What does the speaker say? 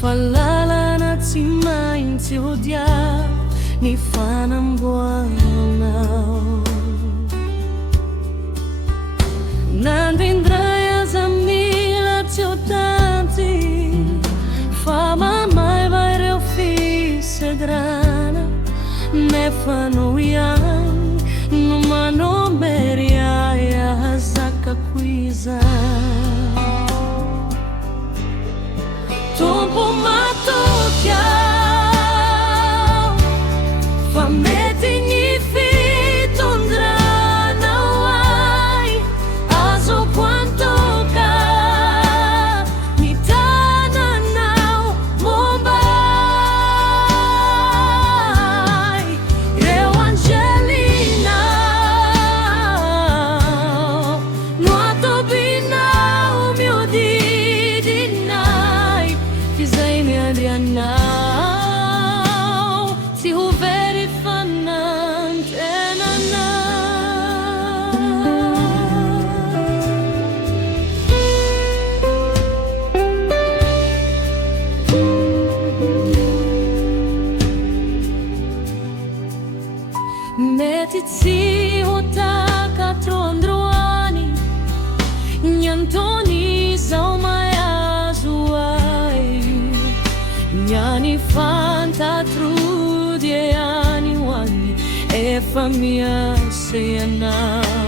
Falala na tsy maintsy odiao ny fanamboaranao. Nandrindray aza mila tsy ho tanty, fa mamaiva ireo fisedrana. Nefa no ihany no manomery ahazakako izany. Tompo matoky aho fa mety ny fitondranao ay. Azoko antoka ny tananao Mumbai. Ireo angelinao no atobinao miodidinay. Fizay miandry anao tsy ho very fanantenanao. Mety tsy ho takatro androany ny antony zao mahazo ay. Nyany fantatrody e any ho any efa miase anao.